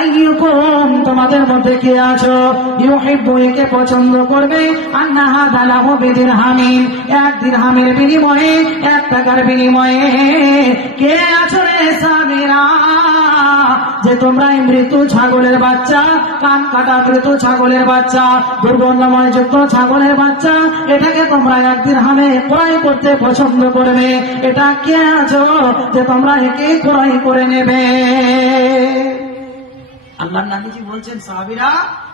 আইয়ুকুম তোমাদের মধ্যে কে আছো ইউহিব্বু একে পছন্দ করবে আন্না হাযা লাহু বিদিরহামিন এক দিরহামের বিনিময়ে 1 টাকার বিনিময়ে কে আছো রে সাবিরা যে তোমরা মৃত ছাগলের বাচ্চা কান কাটা মৃত ছাগলের বাচ্চা দুর্গন্ধময় যুক্ত ছাগলের বাচ্চা এটাকে তোমরা 1 দিরহামে ক্রয় করতে পছন্দ করবে এটা কে আছো যে তোমরা একে ক্রয় করে নেবে আল্লাহর নবীজি বলছেন সাহাবীরা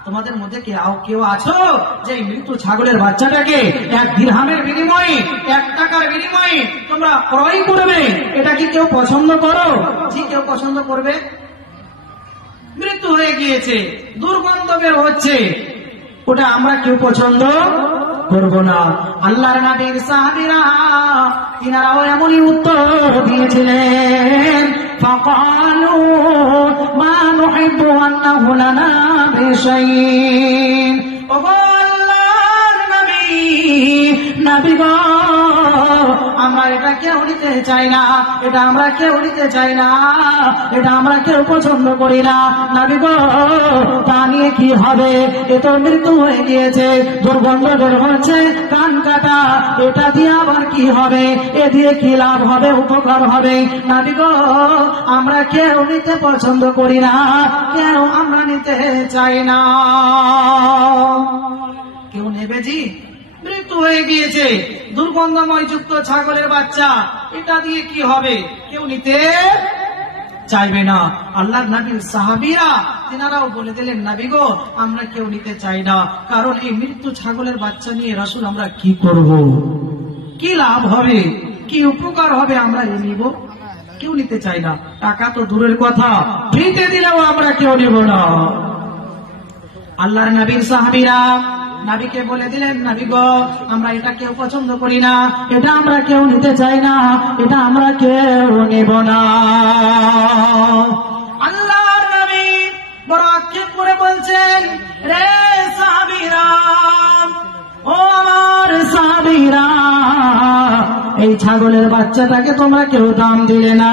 তোমাদের মধ্যে কেউ আছো যে মৃত ছাগলের বাচ্চাটাকে 1 দিরহামের বিনিময়ে 1 টাকার বিনিময়ে তোমরা ক্রয় করবে এটা কি কেউ পছন্দ করো জি কেউ পছন্দ করবে মৃত্যু হয়ে গিয়েছে দুর্গন্ধ বের হচ্ছে ওটা আমরা কেউ পছন্দ করব না আল্লাহর নবীর সাহাবীরা তিনারাও এমনই উত্তর দিয়েছিলেন ফাকালু মা নুহিব্বু আন্নাহু লানা বিশাইইন ও আল্লাহর নবী গো আমরা এটা কেউ নিতে চাই না এটা আমরা কেউ নিতে চাই না এটা আমরা কেউ পছন্দ করি না নবী গো তা নিয়ে কি হবে এ তো মৃত্যু হয়ে গিয়েছে দুর্গন্ধ বের হচ্ছে কান কাটা এটা দিয়ে আবার কি হবে এ দিয়ে কি লাভ হবে উপকার হবে নবী গো আমরা কেউ নিতে পছন্দ করি না কেউ আমরা নিতে চাই না কেউ নেবে জি মৃত্যু হয়ে গিয়েছে দুর্গন্ধময় যুক্ত ছাগলের বাচ্চা এটা দিয়ে কি হবে কেউ নিতে চাইবে না আল্লাহর নবীর সাহাবীরা তিনারাও বলে দিলেন নবী গো আমরা কেউ নিতে চাই না কারণ এই মৃত্যু ছাগলের বাচ্চা নিয়ে রাসূল আমরা কি করব কি লাভ হবে কি উপকার হবে আমরা নিব কেউ নিতে চাই না টাকা তো দূরের কথা ফ্রিতে দিলেও আমরা কেউ নেব না আল্লাহর নবীর সাহাবীরা নবীকে বলে দিলেন নবী গো আমরা এটা কেউ পছন্দ করি না এটা আমরা কেউ নিতে চাই না এটা আমরা কেউ নেব না আল্লাহর নবী বড় আক্ষেপ করে বলছেন রে সাহাবীরা ও আমার সাহাবীরা এই ছাগলের বাচ্চাটাকে তোমরা কেউ দাম দিলে না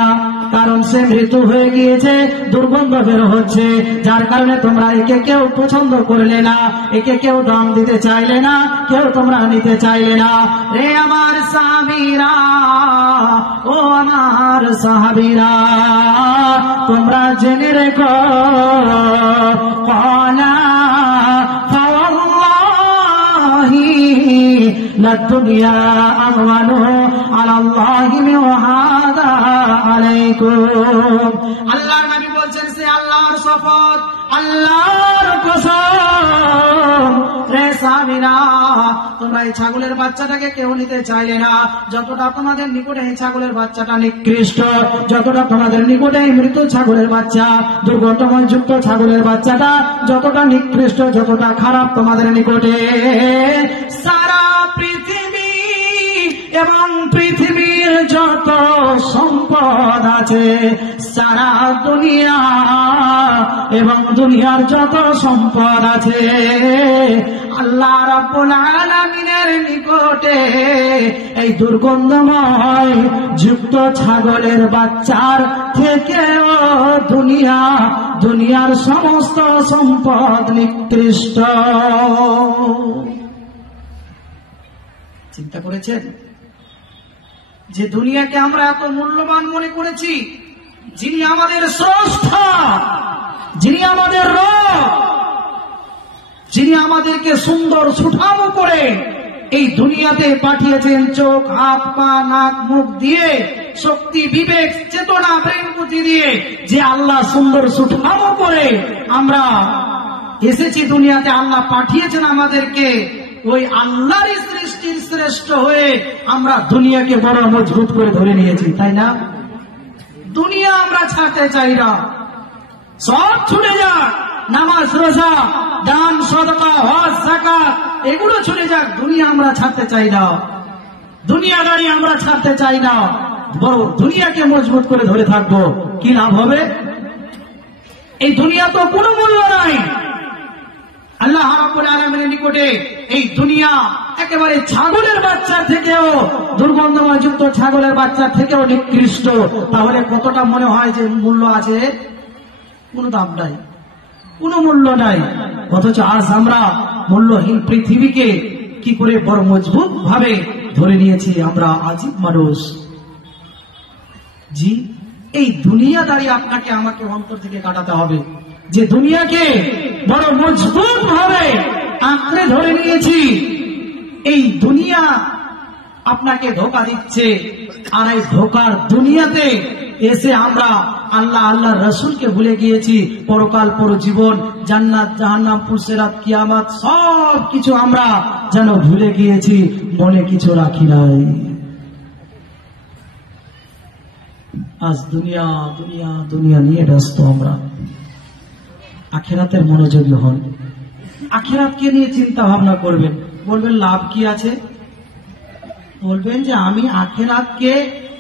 কারণ সে মৃত্যু হয়ে গিয়েছে দুর্গন্ধ বের হচ্ছে যার কারণে তোমরা একে কেউ পছন্দ করলে না একে কেউ দাম দিতে চাইলে না কেউ তোমরা নিতে চাইলে না রে আমার সাহাবীরা ও আমার সাহাবীরা তোমরা জেনে রেখো ক্বালা দুনিয়া আহওয়ানু আলাল্লাহি মিন হাযা আলাইকুম আল্লাহর নবী বলছেন সে আল্লাহর শপথ আল্লাহর কসম রে সাহাবীরা তোমরা এই ছাগলের বাচ্চাটাকে কেউ নিতে চাইলে না যতটা তোমাদের নিকটে এই ছাগলের বাচ্চাটা নিকৃষ্ট যতটা তোমাদের নিকটে এই মৃত ছাগলের বাচ্চা দুর্গন্ধময় যুক্ত ছাগলের বাচ্চাটা যতটা নিকৃষ্ট যতটা খারাপ তোমাদের নিকটে সারা পৃথিবী এবং পৃথিবীর যত সম্পদ আছে সারা দুনিয়া এবং দুনিয়ার যত সম্পদ আছে আল্লাহ রাব্বুল আলামিনের নিকটে এই দুর্গন্ধময় যুক্ত ছাগলের বাচ্চার থেকেও দুনিয়ার সমস্ত সম্পদ নিকৃষ্ট চিন্তা করেছেন যে দুনিয়াকে আমরা এত মূল্যবান মনে করেছি যিনি আমাদের স্রষ্টা যিনি আমাদের রব যিনি আমাদেরকে সুন্দর সুঠামো করে এই দুনিয়াতে পাঠিয়েছেন চোখ হাত পা নাক মুখ দিয়ে শক্তি বিবেক চেতনা ব্রেন বুদ্ধি দিয়ে যে আল্লাহ সুন্দর সুঠামো করে আমরা এসেছি দুনিয়াতে আল্লাহ পাঠিয়েছেন আমাদেরকে ওই আল্লাহর সৃষ্টির শ্রেষ্ঠ হয়ে আমরা দুনিয়াকে বড় মজবুত করে ধরে নিয়েছি তাই না দুনিয়া আমরা ছাড়তে চাই না সব ছুটে যাক নামাজ রোজা দান সদকা হজ যাকাত এগুলো ছুটে যাক দুনিয়া আমরা ছাড়তে চাই না দুনিয়াদারি আমরা ছাড়তে চাই না বড় দুনিয়াকে মজবুত করে ধরে থাকবো কি লাভ হবে এই দুনিয়া তো কোনো মূল্য নাই আল্লাহ রাব্বুল আলামিনের নিকটে এই দুনিয়া একেবারে ছাগলের বাচ্চা থেকেও দুর্গন্ধময় যুক্ত ছাগলের বাচ্চা থেকেও নিকৃষ্ট তাহলে কতটা মনে হয় যে মূল্য আছে কোনো দাম নাই কোনো মূল্য নাই। অথচ আজ আমরা মূল্যহীন পৃথিবীকে কি করে বড় মজবুত ভাবে ধরে নিয়েছি আমরা আজীব মানুষ। জি, এই দুনিয়াদারি আপনাকে আমাকে অন্তর থেকে কাটাতে হবে। যে দুনিয়াকে বড় মজবুত ভাবে আঁকড়ে ধরে নিয়েছি, এই দুনিয়া আপনাকে ধোঁকা দিচ্ছে। আর এই ধোঁকার দুনিয়াতে এসে আমরা আল্লাহ আল্লাহ রসুলকে ভুলে গিয়েছি। পরকাল পরজীবন, জান্নাত জাহান্নাম, ফুলসিরাত, কিয়ামত সব কিছু আমরা যেন ভুলে গিয়েছি, মনে কিছু রাখি নাই। আজ দুনিয়া দুনিয়া দুনিয়া নিয়ে ব্যস্ত আমরা। আখিরাতের মনোযোগী হন। আখিরাতকে নিয়ে চিন্তা ভাবনা করবেন। বলবেন লাভ কি আছে? বলবেন যে আমি আখিরাতকে,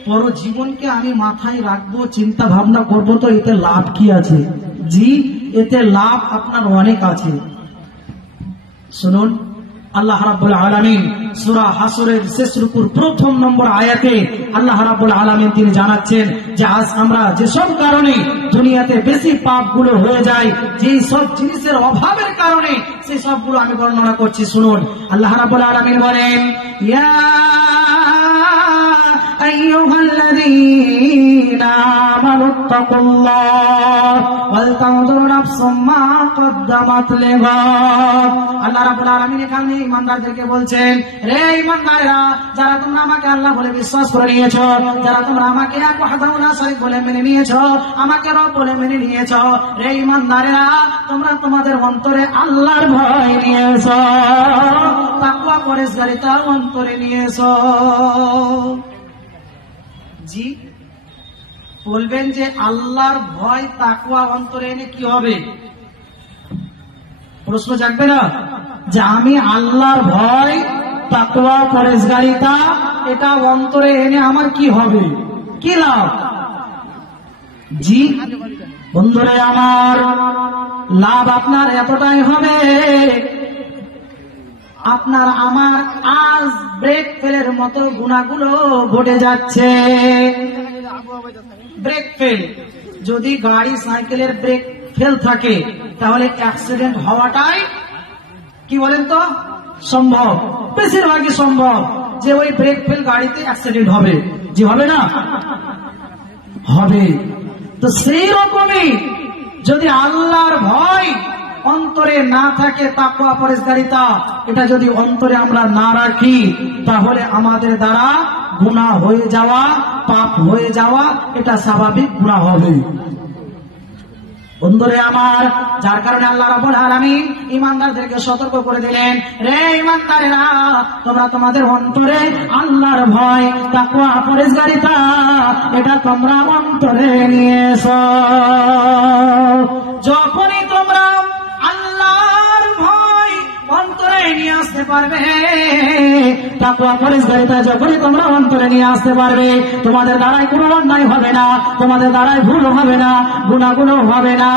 পরজীবনকে আমি মাথায় রাখবো, চিন্তা ভাবনা করব, তো এতে লাভ কি আছে? জি, এতে লাভ আপনার অনেক আছে। শুনুন, আল্লাহ রাব্বুল আলামিন সূরা হাসরের শেষ রুকুর প্রথম নম্বর আয়াতে আল্লাহ রাব্বুল আলামিন তিনি জানাচ্ছেন যে আজ আমরা যেসব কারণে দুনিয়াতে বেশি পাপগুলো হয়ে যায়, যেই সব জিনিসের অভাবের কারণে, সেই সবগুলো আমি বর্ণনা করছি। শুনুন, আল্লাহ রাব্বুল আলামিন বলেন, ইয়া আইয়ুহাল্লাযীনা আমানুত্তাকুল্লাহ ওয়াল তানজুর নাফসুম মা কদ্দামাত লিগাদ। আল্লাহ রাব্বুল আলামিন এখানে ঈমানদারদেরকে বলছেন, রে ঈমানদারেরা, যারা তোমরা আমাকে আল্লাহ বলে বিশ্বাস করে নিয়েছো, যারা তোমরা আমাকে এক ওয়াহদাহু লা শারীক বলে মেনে নিয়েছো, আমাকে রব বলে মেনে নিয়েছো, রে ঈমানদারেরা, তোমরা তোমাদের অন্তরে আল্লাহর ভয় নিয়েছো, তাকওয়া পরহেজগারিতা অন্তরে নিয়েছো। জি, বলবেন যে আল্লাহর ভয় তাকওয়া অন্তরে এনে কি হবে? প্রশ্ন জাগবে না যে আমি আল্লাহর ভয়, তাকওয়া, পরহেজগারিতা এটা অন্তরে এনে আমার কি হবে, কি লাভ? জি বন্ধুরে আমার, লাভ আপনার এতটাই হবে, আপনার আমার আজ ব্রেক ফেলের মতো গুনাহগুলো ঘটে যাচ্ছে। ব্রেক ফেল, যদি গাড়ি সাইকেলের ব্রেক ফেল থাকে তাহলে অ্যাক্সিডেন্ট হওয়াটাই কি বলেন তো সম্ভব, বেশিরভাগই সম্ভব যে ওই ব্রেক ফেল গাড়িতে অ্যাক্সিডেন্ট হবে। যে হবে না? হবে। তো সেই রকমই যদি আল্লাহর ভয় অন্তরে না থাকে, তাকওয়া পরহেজগারিতা এটা যদি অন্তরে আমরা না রাখি, তাহলে আমাদের দ্বারা গুনাহ হয়ে যাওয়া, পাপ হয়ে যাওয়া এটা স্বাভাবিক গুনাহ হবে। বন্ধুরে আমার, যার কারণে আল্লাহ রাব্বুল আলামিন ঈমানদারদেরকে সতর্ক করে দিলেন, রে ঈমানদারেরা, তোমরা তোমাদের অন্তরে আল্লাহর ভয়, তাকওয়া, পরহেজগারিতা এটা তোমরা অন্তরে নিয়ে এসো। যখনই তোমরা আল্লাহর ভয় অন্তরে নিয়ে আসতে পারবে, তাকওয়া পরহেজগারিতা যখনই তোমরা অন্তরে নিয়ে আসতে পারবে, তোমাদের দ্বারাই কোনো অন্যায় হবে না, তোমাদের দ্বারাই ভুল হবে না, গুনাহগুলো হবে না।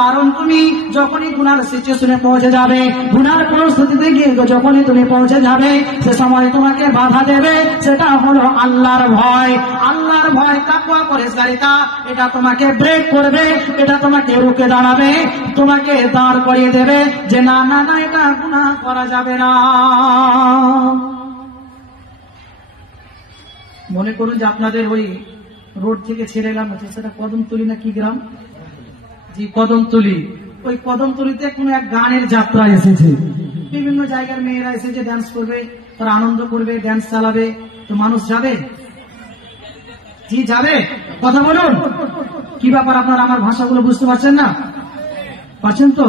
কারণ তুমি যখনই গুনার সিচুয়েশনে পৌঁছে যাবে, গুনার পরিস্থিতিতে গিয়ে যখনই তুমি পৌঁছে যাবে, সে সময় তোমাকে বাধা দেবে, সেটা হলো আল্লাহর ভয়। আল্লাহর ভয়, তাকওয়া, পরহেজগারিতা এটা তোমাকে ব্রেক করবে, এটা তোমাকে রুখে দাঁড়াবে, তোমাকে দাঁড় করিয়ে দেবে যে না না না, এটা গুনাহ করা যাবে না। মনে করুন যে আপনাদের ওই রোড থেকে ছেড়ে এলাম, সেটা কদমতলী না কি গ্রাম? জি, কদমতলী। ওই কদমতলীতে কোন এক গানের যাত্রা এসেছে, বিভিন্ন জায়গার মেয়েরা এসেছে, ডান্স করবে, তারা আনন্দ করবে, ডান্স চালাবে, তো মানুষ যাবে? জি যাবে। কথা বলুন, কি ব্যাপার আপনারা আমার ভাষাগুলো বুঝতে পারছেন না? পারছেন তো?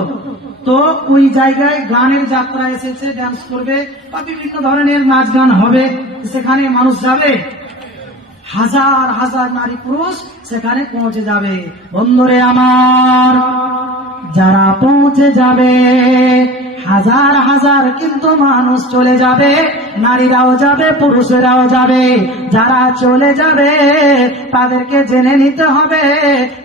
তো ওই জায়গায় গানের যাত্রা এসেছে, ডান্স করবে বা বিভিন্ন ধরনের নাচ গান হবে, সেখানে মানুষ যাবে, হাজার হাজার নারী পুরুষ সেখানে পৌঁছে যাবে। বন্ধুরে আমার, যারা পৌঁছে যাবে হাজার হাজার, কিন্তু মানুষ চলে যাবে নারীরাও যাবে, পুরুষেরাও যাবে। যারা চলে যাবে তাদেরকে জেনে নিতে হবে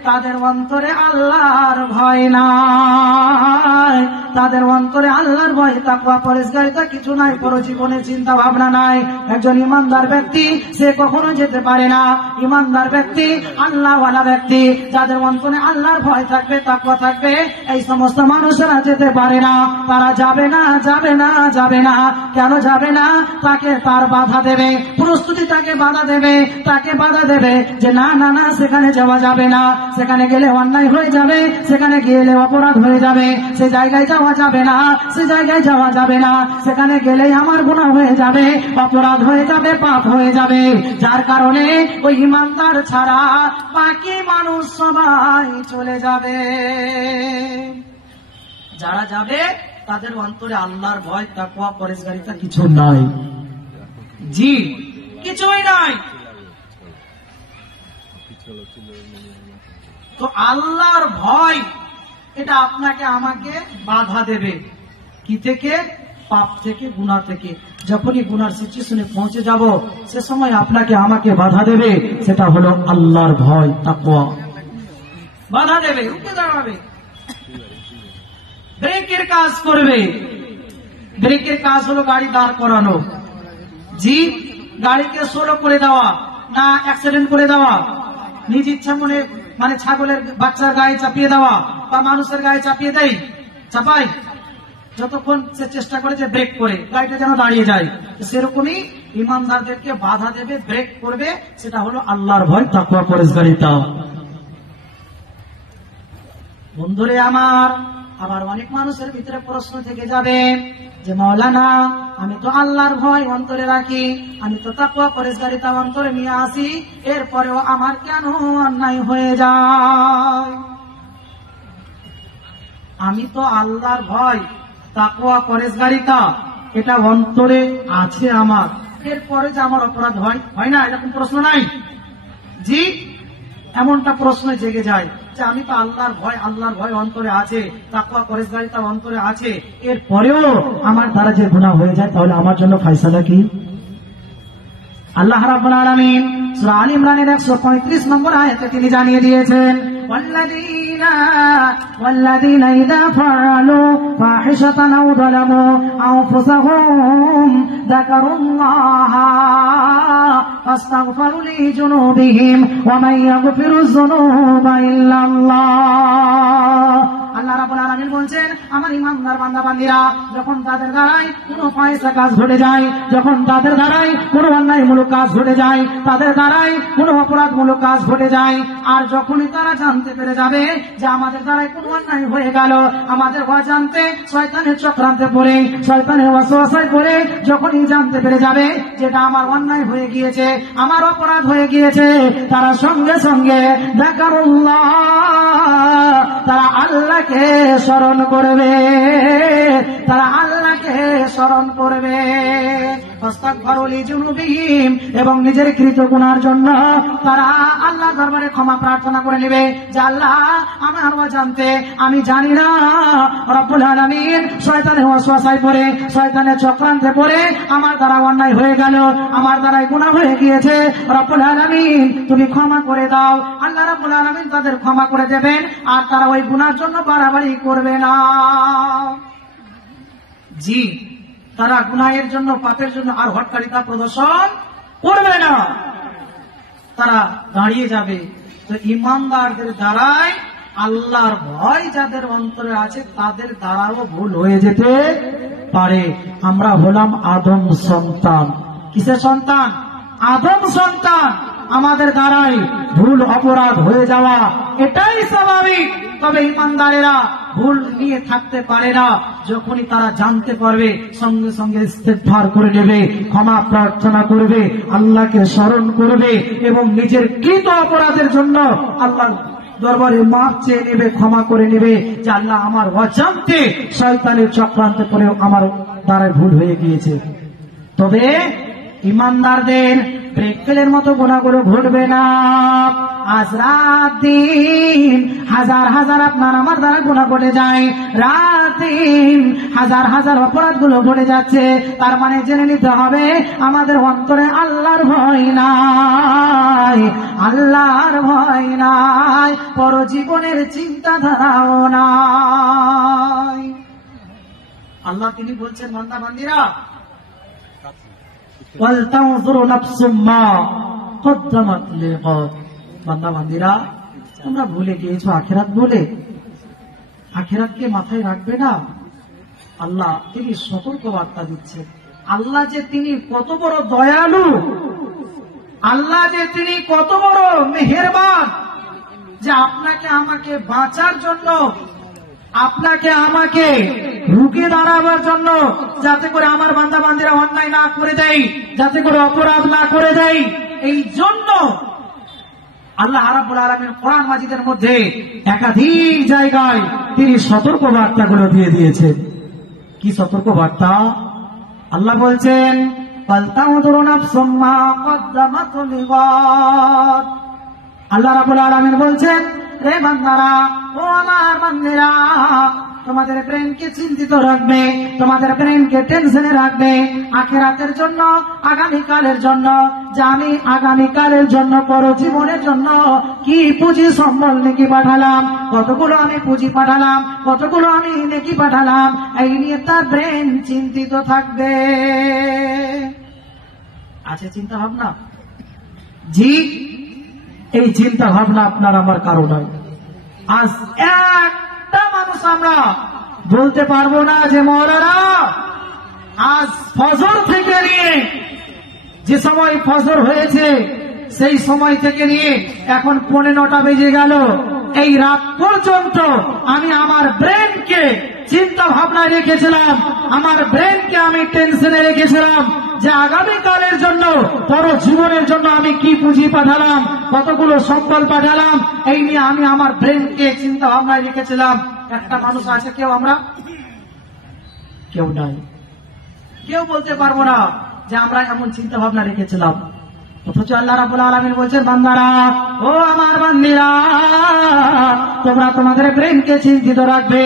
তাদের অন্তরে আল্লাহর ভয় নাই, তাদের অন্তরে আল্লাহর ভয়, তাকওয়া, পরহেজগারিতা কিছু নাই, পরজীবনের চিন্তা ভাবনা নাই। একজন ইমানদার ব্যক্তি সে কখনো যেতে পারে না। ইমানদার ব্যক্তি, আল্লাহওয়ালা ব্যক্তি, যাদের অন্তরে আল্লাহর ভয় থাকবে, তাকওয়া থাকবে, এই সমস্ত মানুষেরা যেতে পারে না। তারা যাবে না, যাবে না, যাবে না। কেন যাবে না? তাকে তার বাধা দেবে, প্রস্তুতি তাকে বাধা দেবে, তাকে বাধা দেবে যে না না না, সেখানে যাওয়া যাবে না, সেখানে গেলে অন্যায় হয়ে যাবে, সেখানে গেলে অপরাধ হয়ে যাবে, সে জায়গায় যাওয়া যাবে না, সে জায়গায় যাওয়া যাবে না, সেখানে গেলেই আমার গুনাহ হয়ে যাবে, অপরাধ হয়ে যাবে, পাপ হয়ে যাবে। যার কারণে ওই ইমানদার ছাড়া বাকি মানুষ সবাই চলে যাবে। যারা যাবে তাদের অন্তরে আল্লাহর ভয়, তাকওয়া, পরহেজগারিতা কিছু নাই। জি, কিছুই নাই। তো আল্লাহর ভয় এটা আপনাকে আমাকে বাধা দেবে কি থেকে? পাপ থেকে, গুনাহ থেকে। যখনই গুনার সিচুয়েশনে পৌঁছে যাব সে সময় আপনাকে আমাকে বাধা দেবে, সেটা হলো আল্লাহর ভয়, তাকওয়া। বাধা দেবে, রুখে দাঁড়াবে, ব্রেকের কাজ করবে। ব্রেকের কাজ হলো গাড়ি দাঁড় করানো। জি, গাড়িকে স্লো করে দেওয়া, না অ্যাক্সিডেন্ট করে দেওয়া, নিজ ইচ্ছা মনে, মানে ছাগলের বাচ্চার গায়ে চাপিয়ে দেওয়া বা মানুষের গায়ে চাপিয়ে দেয়, চাপাই, যতক্ষণ সে চেষ্টা করে যে ব্রেক করে গাড়িটা যেন দাঁড়িয়ে যায়, সেরকমই ইমানদারদেরকে বাধা দেবে, ব্রেক করবে, সেটা হলো আল্লাহর ভয়, তাকওয়া, পরহেজগারিতা। বন্ধুরে আমার, আবার অনেক মানুষের ভিতরে প্রশ্ন থেকে যাবে যে মাওলানা, আমি তো আল্লাহর ভয় অন্তরে রাখি, আমি তো তাকওয়া, পরহেজগারিতা অন্তরে নিয়ে আসি, এরপরেও আমার কেন অন্যায় হয়ে যায়? আমি তো আল্লাহর ভয়, তাকওয়া, পরহেজগারিতা এটা অন্তরে আছে আমার, এরপরে যে আমার অপরাধ হয়, হয় না? এরকম প্রশ্ন নাই? জি, এমনটা প্রশ্ন জেগে যায় যে আমি তো আল্লাহর ভয় অন্তরে আছে, তাকওয়া, পরহেজগারিতা অন্তরে আছে, এরপরেও আমার দ্বারা যে গুনাহ হয়ে যায়, তাহলে আমার জন্য ফায়সালা কি? আল্লাহ রাব্বুল আলামিন সূরা আল ইমরানের 135 নম্বর আয়াতে তিনি জানিয়ে দিয়েছেন, والذين إذا فعلوا فاحشة أو ظلموا أنفسهم ذكروا الله فاستغفروا لذنوبهم ومن يغفر الذنوب إلا الله। আল্লাহ রাব্বুল আলামিন বলছেন, আমার ইমানদার বান্দা বান্দীরা যখন তাদের দ্বারাই কোনো ফায়সা কাজ ঘটে যায়, যখন তাদের দ্বারাই কোনো অন্যায়মূলক কাজ ঘটে যায়, তাদের দ্বারাই কোনো অপরাধমূলক কাজ ঘটে যায়, আর যখনই তারা জানতে পেরে যাবে যে আমাদের দ্বারাই কোনো অন্যায় হয়ে গেল, আমাদের অজান্তে শয়তানের চক্রান্তে পড়ে, শয়তানের ওয়াসওয়াসায় পড়ে যখনই জানতে পেরে যাবে যেটা আমার অন্যায় হয়ে গিয়েছে, আমার অপরাধ হয়ে গিয়েছে, তারা সঙ্গে সঙ্গে যাকারুল্লাহ, তারা আল্লাহকে স্মরণ করবে, তারা আল্লাহকে স্মরণ করবে, ফাস্তাগফিরু লিযুনুবিহিম, এবং নিজের কৃত গুনার জন্য তারা আল্লাহ দরবারে ক্ষমা প্রার্থনা করে নেবে যে আল্লাহ, আমার অজান্তে, আমি জানি না, রব্বুল আলামিন শয়তানের ওয়াসওয়াসায় পড়ে, শয়তানের চক্রান্তে পড়ে আমার দ্বারা অন্যায় হয়ে গেল, আমার দ্বারাই গুনাহ হয়ে গিয়েছে, রব্বুল আলামিন তুমি ক্ষমা করে দাও। আল্লাহ রব্বুল আলামিন তাদের ক্ষমা করে দেবেন, আর তারা ওই গুনার জন্য বাড়াবাড়ি করবে না। জি, তারা গুনাহের জন্য, পাপের জন্য আর হটকারিতা প্রদর্শন করবে না, তারা দাঁড়িয়ে যাবে। তো ইমানদারদের দ্বারাই, আল্লাহর ভয় যাদের অন্তরে আছে তাদের দ্বারাও ভুল হয়ে যেতে পারে। আমরা হলাম আদম সন্তান। কিসের সন্তান? আদম সন্তান। আমাদের দ্বারাই ভুল, অপরাধ হয়ে যাওয়া এটাই স্বাভাবিক। তবে ইমানদারেরা ভুল নিয়ে থাকতে পারে না, যখনই তারা জানতে পারবে সঙ্গে সঙ্গে ইস্তেগফার করে নেবে, ক্ষমা প্রার্থনা করবে, আল্লাহকে স্মরণ করবে এবং নিজের কৃত অপরাধের জন্য আল্লাহ দরবারে মাফ চেয়ে নেবে, ক্ষমা করে নেবে যে আল্লাহ, আমার অজান্তে শয়তানের চক্রান্তে পড়ে আমার দ্বারা ভুল হয়ে গিয়েছে। তবে ইমানদারদের ব্রেক ফেলের মতো গুনাহগুলো ঘটবে না। আজ রাত দিন হাজার হাজার আপনার আমার দ্বারা গুনাহ ঘটে যায়, রাত দিন হাজার হাজার অপরাধগুলো ঘটে যাচ্ছে। তার মানে জেনে নিতে হবে আমাদের অন্তরে আল্লাহর ভয় নাই, আল্লাহর ভয় নাই, পরজীবনের চিন্তাধারাও নাই। আল্লাহ তিনি বলছেন, বান্দা বান্দিরা, ওয়ালতানজুরু নাফসুম মা কদ্দামাত লিগাদ। বান্দা বান্দিরা, তোমরা ভুলে গিয়েছো আখিরাত বলে, আখিরাতকে মাথায় রাখবে না। আল্লাহ তিনি সতর্ক বার্তা দিচ্ছেন। আল্লাহ যে তিনি কত বড় দয়ালু, আল্লাহ যে তিনি কত বড় মেহেরবান, যে আপনাকে আমাকে বাঁচার জন্য, আপনাকে আমাকে রুখে দাঁড়াবার জন্য, যাতে করে আমার বান্দা বান্দিরা অন্যায় না করে দেয়, যাতে করে অপরাধ না করে দেয়, এই জন্য আল্লাহ রাব্বুল আলামিন কোরআন মাজিদের মধ্যে একাধিক জায়গায় তিনি সতর্ক বার্তাগুলো দিয়ে দিয়েছেন। কি সতর্ক বার্তা? আল্লাহ বলছেন, ফালতানজুরু নাফসুম মা কদ্দামাত লিগাদ। আল্লাহ রাব্বুল আলামিন বলছেন, রে বান্দারা, ও আমার বান্দিরা, তোমাদের ব্রেনকে চিন্তিত রাখবে, তোমাদের ব্রেনকে টেনশনে রাখবে আখিরাতের জন্য, আগামীকালের জন্য, যে আমি আগামীকালের জন্য, পরজীবনের জন্য কি পুঁজি সম্বল নেকি পাঠালাম, কতগুলো আমি পুঁজি পাঠালাম, কতগুলো আমি নেকি পাঠালাম, এই নিয়ে তার ব্রেন চিন্তিত থাকবে। আছে চিন্তা ভাবনা? জি, এই চিন্তা ভাবনা আপনার আমার কারো নয়। আজ একটা মানুষ আমরা বলতে পারবো না যে মওলানা আজ ফজর থেকে নিয়ে, যে সময় ফজর হয়েছে সেই সময় থেকে নিয়ে এখন 9:45 বেজে গেল, এই রাত পর্যন্ত আমি আমার ব্রেনকে চিন্তা ভাবনায় রেখেছিলাম, আমার ব্রেনকে আমি টেনশনে রেখেছিলাম যে আগামীকালের জন্য, পরজীবনের জন্য আমি কি পুঁজি পাঠালাম, কতগুলো সম্বল পাঠালাম, এই নিয়ে আমি আমার ব্রেনকে চিন্তা ভাবনায় রেখেছিলাম। একটা মানুষ আছে? কেউ আমরা কেউ নাই। কেউ বলতে পারবো না যে আমরা এমন চিন্তা ভাবনা রেখেছিলাম। অথচ আল্লাহ রাব্বুল আলামিন বলছেন, বান্দারা, ও আমার বান্দিরা, তোমরা তোমাদের ব্রেনকে চিন্তিত রাখবে,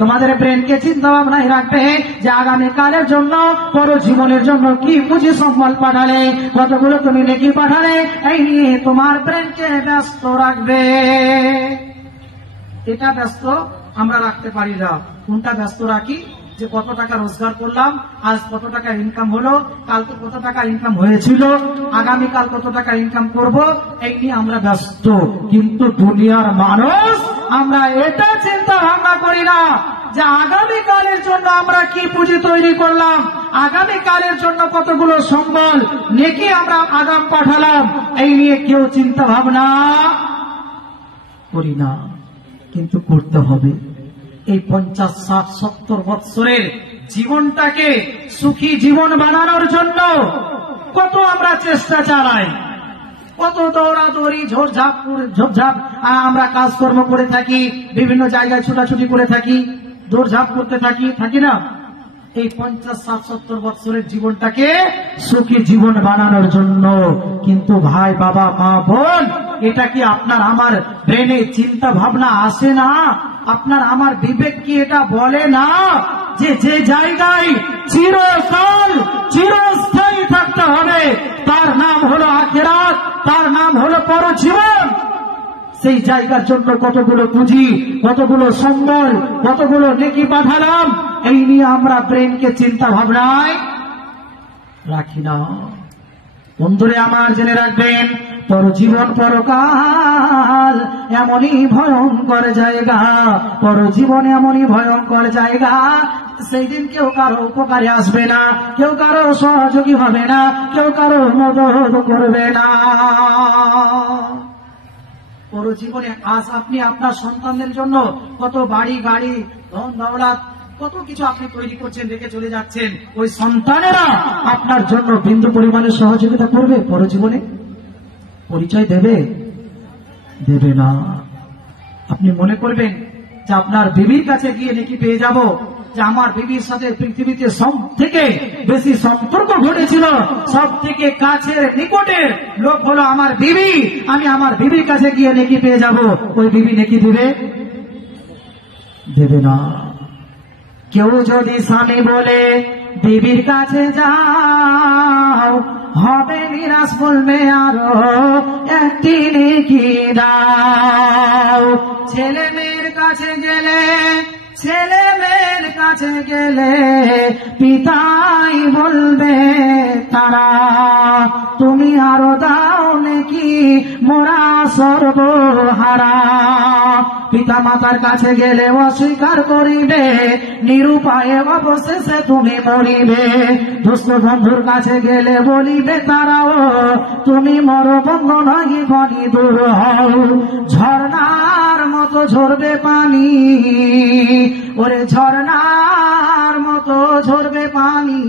তোমাদের ব্রেনকে চিন্তা ভাবনায় রাখবে যে আগামীকালের জন্য, পরজীবনের জন্য কি পুঁজি সম্বল পাঠালে, কতগুলো তুমি নেকি পাঠালে, এই নিয়ে তোমার ব্রেনকে ব্যস্ত রাখবে। এটা ব্যস্ত আমরা রাখতে পারি না। কোনটা ব্যস্ত রাখি? যে কত টাকা রোজগার করলাম, আজ কত টাকা ইনকাম হলো, কালকে কত টাকা ইনকাম হয়েছিল, আগামীকাল কত টাকা ইনকাম করব, এই নিয়ে আমরা ব্যস্ত। কিন্তু দুনিয়ার মানুষ আমরা এটা চিন্তা ভাবনা করি না যে আগামীকালের জন্য আমরা কি পুঁজি তৈরি করলাম, আগামীকালের জন্য কতগুলো সম্বল নেকি আমরা আগাম পাঠালাম, এই নিয়ে কেউ চিন্তা ভাবনা করি না। কিন্তু করতে হবে। এই 50, 60, 70 বৎসরের জীবনটাকে সুখী জীবন বানানোর জন্য কত আমরা চেষ্টা চালাই, কত দৌড়াদৌড়ি, ঝোপঝাপ আমরা কাজকর্ম করে থাকি, বিভিন্ন জায়গায় ছুটাছুটি করে থাকি, দৌড়ঝাপ করতে থাকি না? এই 50, 60, 70 বৎসরের জীবনটাকে সুখী জীবন বানানোর জন্য। কিন্তু ভাই, বাবা, মা, বোন, এটা কি আপনার আমার ব্রেনে চিন্তা ভাবনা আসে না? আপনার আমার বিবেক কি এটা বলে না যে যে জায়গায় চিরকাল চিরস্থায়ী থাকতে হবে তার নাম হলো আখিরাত, তার নাম হলো পরজীবন, সেই জায়গার জন্য কতগুলো পুঁজি, কতগুলো সম্বল, কতগুলো নেকি পাঠালাম, এই নিয়ে আমরা ব্রেনকে চিন্তা ভাবনায় রাখি না। বন্ধুরে আমার, জেনে রাখবেন, পরজীবন পরকাল এমনই ভয়ঙ্কর জায়গা, পরজীবন এমনই ভয়ঙ্কর জায়গা, সেই দিন কেউ কারো উপকারে আসবে না, কেউ কারো সহযোগী হবে না, কেউ কারো মদত করবে না। পরজীবনে আজ আপনি আপনার সন্তানদের জন্য কত বাড়ি গাড়ি, ধন দৌলত, কত কিছু আপনি তৈরি করছেন, রেখে চলে যাচ্ছেন। ওই সন্তানেরা আপনার জন্য বিন্দু পরিমাণে সহযোগিতা করবে? পরজীবনে পরিচয় দেবে না। আপনি মনে করবেন যে আপনার বিবির কাছে গিয়ে নাকি পেয়ে যাব, যে আমার বিবির সাথে পৃথিবীতে সব থেকে বেশি সম্পর্ক ঘটেছিল, সব থেকে কাছের নিকটের লোক হলো আমার বিবি, আমি আমার বিবির কাছে গিয়ে নেকি পেয়ে যাব, ওই বিবি নেকি দিবে? দেবে না। কেউ যদি স্বামী বলে বিবির কাছে যাও, হবে নিরাশ, বলবে আরো একটি নেকি দাও। ছেলে মেয়ের কাছে গেলে, ছেলে মেয়ের কাছে গেলে পিতাই বলবে তারা, তুমি আরো দাও নাকি মোরা সর্বহারা। পিতা মাতার কাছে গেলে অস্বীকার করিবে, নিরুপায়ে অবশেষে তুমি মরিবে। দুষ্ট বন্ধুর কাছে গেলে বলিবে তারাও, তুমি মরবঙ্গ নহি ঘনি দূর হও। ঝর্ণার মতো ঝরবে পানি, ওরে ঝর্ণার মতো ঝরবে পানি।